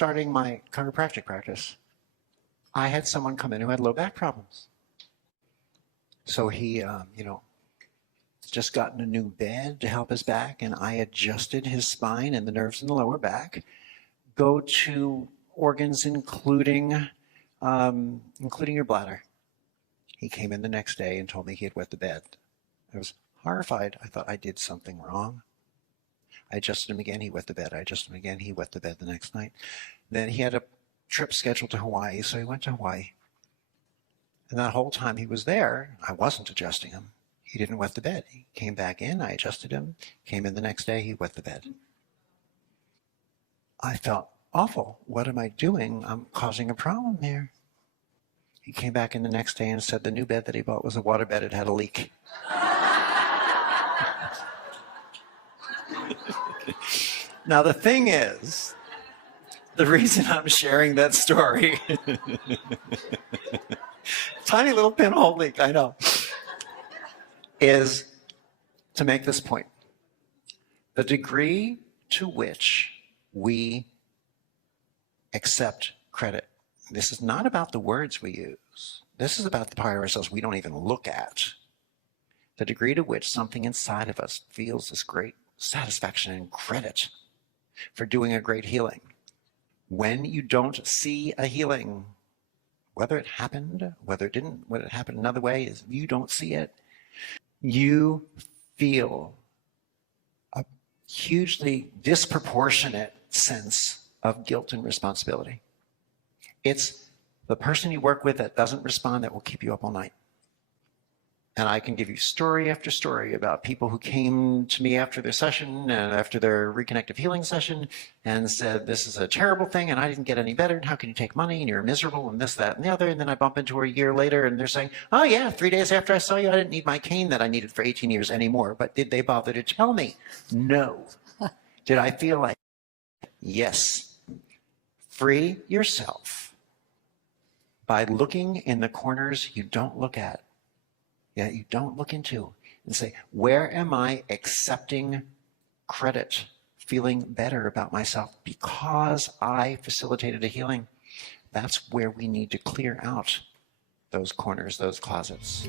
starting my chiropractic practice, I had someone come in who had low back problems. So he, just gotten a new bed to help his back, and I adjusted his spine and the nerves in the lower back. Go to organs including your bladder. He came in the next day and told me he had wet the bed. I was horrified. I thought I did something wrong. I adjusted him again, he wet the bed. I adjusted him again, he wet the bed the next night. Then he had a trip scheduled to Hawaii, so he went to Hawaii. And that whole time he was there, I wasn't adjusting him. He didn't wet the bed. He came back in, I adjusted him, came in the next day, he wet the bed. I felt awful. What am I doing? I'm causing a problem here. He came back in the next day and said the new bed that he bought was a water bed. It had a leak. Now, the thing is, the reason I'm sharing that story, tiny little pinhole leak, I know, is to make this point. The degree to which we accept credit. This is not about the words we use. This is about the part of ourselves we don't even look at. The degree to which something inside of us feels this great satisfaction and credit for doing a great healing. When you don't see a healing, whether it happened, whether it didn't, whether it happened another way, is you don't see it, you feel a hugely disproportionate sense of guilt and responsibility. It's the person you work with that doesn't respond that will keep you up all night. And I can give you story after story about people who came to me after their session and after their reconnective healing session and said, this is a terrible thing and I didn't get any better. And how can you take money and you're miserable and this, that, and the other. And then I bump into her a year later and they're saying, oh yeah, 3 days after I saw you, I didn't need my cane that I needed for 18 years anymore. But did they bother to tell me? No. Did I feel like, yes. Free yourself by looking in the corners you don't look at. You don't look into, and say, where am I accepting credit, feeling better about myself because I facilitated a healing? That's where we need to clear out those corners, those closets.